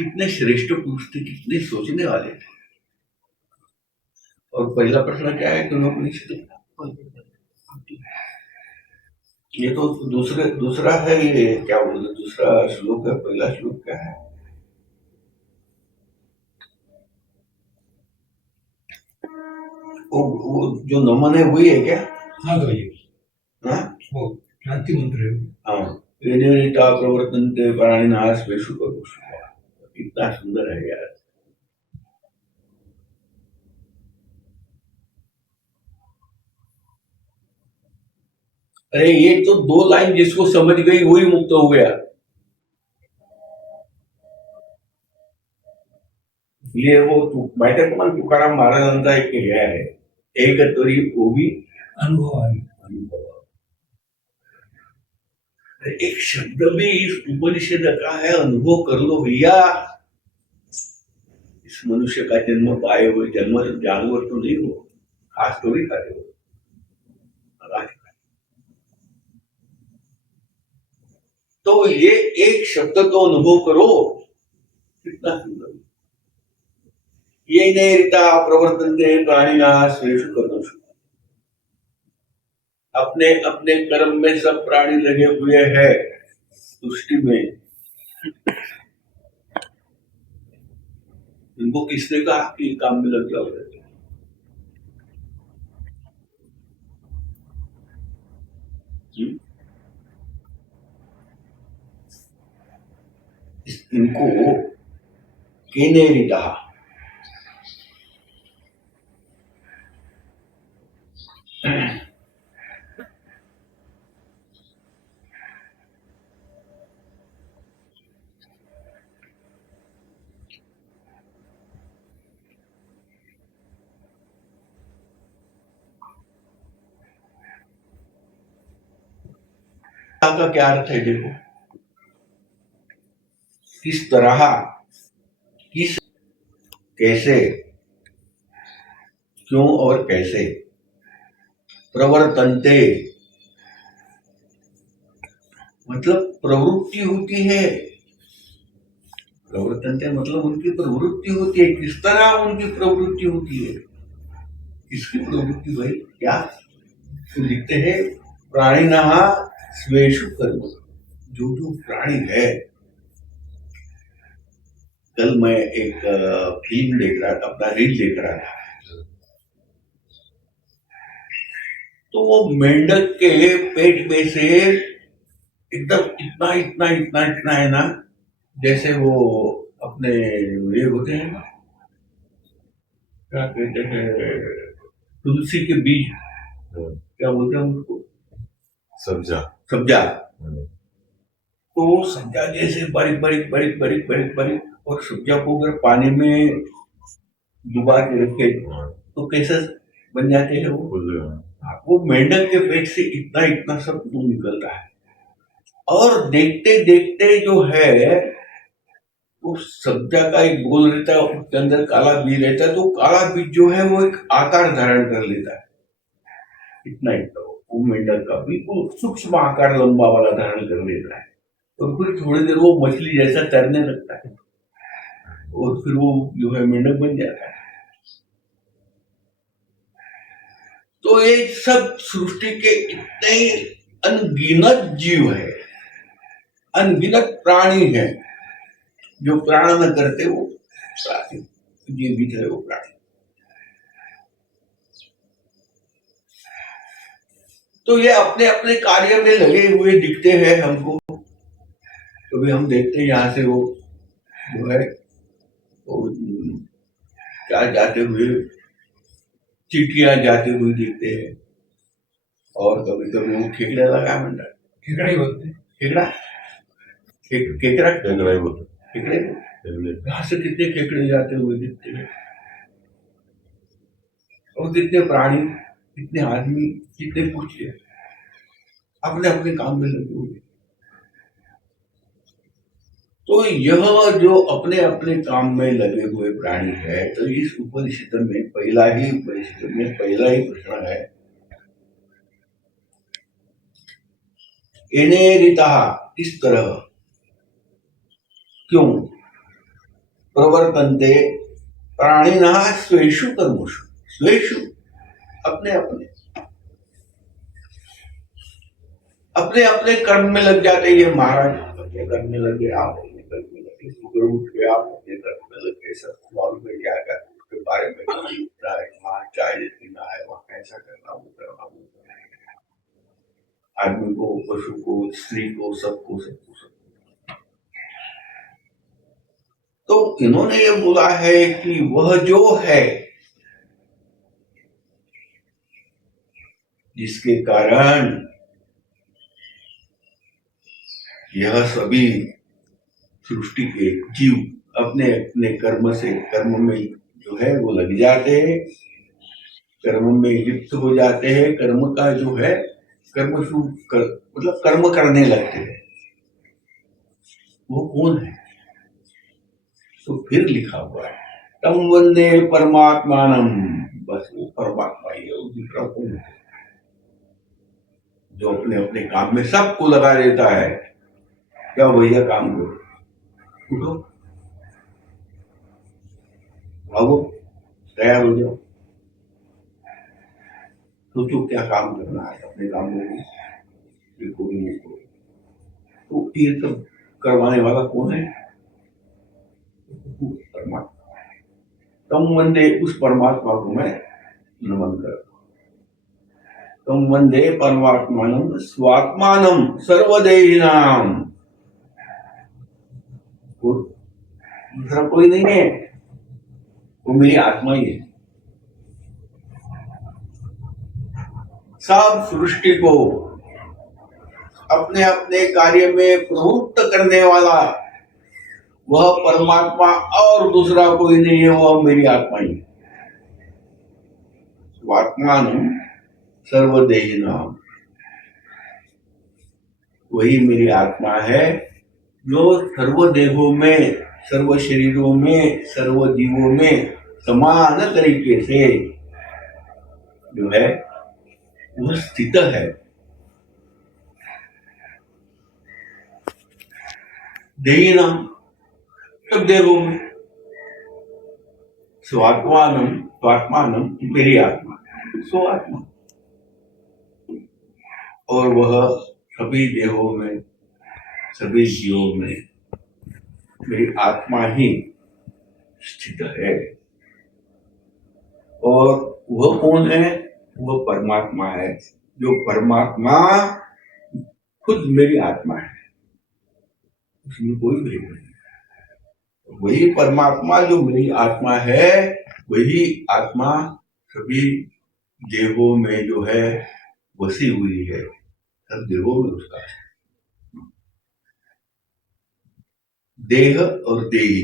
कितने श्रेष्ठ पुरुष थे, कितने सोचने वाले थे। और पहला प्रश्न क्या है, उपनिषद ये तो दूसरा है, ये क्या बोलते, दूसरा श्लोक है, पहला श्लोक क्या है? वो जो नमन है वही है क्या? हाँ भाई, हाँ वो शांति मंत्र है। हाँ, विनियोजिता प्रवर्तन्ते प्राणिनाः स्वेषु कर्मसु। कितना सुंदर है यार। अरे ये तो 2 लाइन जिसको समझ गई वही मुक्त हो गया। ये वो माहिती तुम्हाला तुकाराम महाराजांचा एक हे आहे, एक तरी ओवी अनुभव आहे। एक शब्द भी इस उपनिषद का है, अनुभव कर लो भैया। इस मनुष्य का जन्म पाए हुए, जन्म जानवर तो नहीं हो, खास थोड़ी खाते हो। तो ये एक शब्द तो अनुभव करो, कितना सुंदर। ये नैरिता प्रवर्तन्ते प्राणिनाः स्वेषु कर्मसु। अपने अपने कर्म में सब प्राणी लगे हुए हैं सृष्टि में। इनको किसने कहा कि काम में लग जाओ? इनको केने नहीं कहा। का क्या अर्थ है देखो, किस तरह, किस, कैसे, क्यों और कैसे। प्रवर्तन्ते मतलब प्रवृत्ति होती है, प्रवर्तन्ते मतलब उनकी प्रवृत्ति होती है। किस तरह उनकी प्रवृत्ति होती है, किसकी प्रवृत्ति भाई, क्या तो लिखते हैं, प्राणिनः स्वेषु कर्म। जो जो प्राणी है, कल मैं एक फिल्म देख रहा था, अपना रील देख रहा था, तो वो मेंढक के पेट में से एकदम इतना इतना इतना इतना है ना, जैसे वो अपने ये होते हैं ना, क्या कहते हैं, तुलसी के बीज, क्या बोलते हैं उनको, सब्जा, सब्जा। तो सब्जा जैसे बारीक बारीक बारीक बारीक बारीक बारीक, और सब्जा को अगर पानी में डुबा के रखे तो कैसे बन जाते हैं वो मेंढक के पेट से इतना इतना सब दूध निकल रहा है। और देखते देखते जो है, वो सब्जा का एक गोल रहता है, उसके अंदर काला बीज रहता है, तो काला बीज जो है वो एक आकार धारण कर लेता है, इतना ही। तो वो मेंढक का बिल्कुल सूक्ष्म आकार लंबा वाला धारण कर लेता है, और फिर थोड़ी देर वो मछली जैसा तैरने लगता है, और फिर वो जो है मेंढक बन जाता है। तो ये सब सृष्टि के इतने अनगिनत जीव है, अनगिनत प्राणी है, जो प्राण न करते वो प्राणी, जीवित है वो प्राणी। तो ये अपने अपने कार्य में लगे हुए दिखते हैं हमको। कभी हम देखते हैं यहाँ से वो जो है वो क्या जाते हुए, चिटिया जाते हुए दिखते हैं, और कभी कभी वो खेकड़ा लगा मंडा, खेकड़ा ही बोलते हैं, खेकड़ा, केकड़ा केकड़ा ही बोलते, खेकड़े यहाँ से कितने खेकड़े जाते हुए दिखते हैं, और कितने प्राणी, कितने आदमी, कितने कुछ अपने अपने काम में लगे हुए। तो यह जो अपने अपने काम में लगे हुए प्राणी है, तो इस उपनिषद में पहला ही प्रश्न है, एनेरिता, किस तरह, क्यों, प्रवर्तन्ते प्राणिनः स्वेषु कर्मसु, स्वेषु अपने अपने अपने अपने कर्म में लग जाते हैं। ये महाराज अपने कर्म में लगे, आप अपने कर्म में लगे, सुबह उठ के आप अपने कर्म में लगे, सब मालूम में जाएगा उसके बारे में क्या है, वहाँ चाय पीना है, वहाँ कैसा करना, वो करना, वो करना है। आदमी को, पशु को, स्त्री को, सबको सबको सबको। तो इन्होंने ये बोला है कि वह जो है जिसके कारण यह सभी सृष्टि के जीव अपने अपने कर्म से, कर्म में जो है वो लग जाते हैं, कर्म में लिप्त हो जाते हैं, कर्म का जो है कर्म मतलब कर्म करने लगते हैं। वो कौन है? तो फिर लिखा हुआ है तम वंदे परमात्मानम, बस वो परमात्मा ही है, वो दूसरा कौन है? जो अपने अपने काम में सबको लगा देता है। क्या भैया काम करो, उठो, भागो, तैयार हो जाओ, सोचो क्या काम करना है, अपने काम में कोई नहीं करो। तो ये सब करवाने वाला कौन है? परमात्मा। तम वंदे, उस परमात्मा को मैं नमन करता हूं। तम वंदे परमात्मानम स्वात्मानम सर्वदेहिनाम, दूसरा कोई नहीं है, वो मेरी आत्मा ही है। सब सृष्टि को अपने अपने कार्य में प्रवृत्त करने वाला वह परमात्मा और दूसरा कोई नहीं है, वह मेरी आत्मा ही है। स्वात्मानम सर्वदेहिनाम, वही मेरी आत्मा है जो सर्वदेहों में, सर्व शरीरों में, सर्व जीवों में समान तरीके से जो है वह स्थित है। देहिनाम, सब देहों में, स्वात्मानम, स्वात्मानम मेरी आत्मा, स्वात्मा, और वह सभी देहों में, सभी जीवों में मेरी आत्मा ही स्थित है। और वह कौन है? वह परमात्मा है, जो परमात्मा खुद मेरी आत्मा है, उसमें कोई भेद नहीं। वही परमात्मा जो मेरी आत्मा है, वही आत्मा सभी देहों में जो है बसी हुई है, सब देहों में उसका है। देह और देही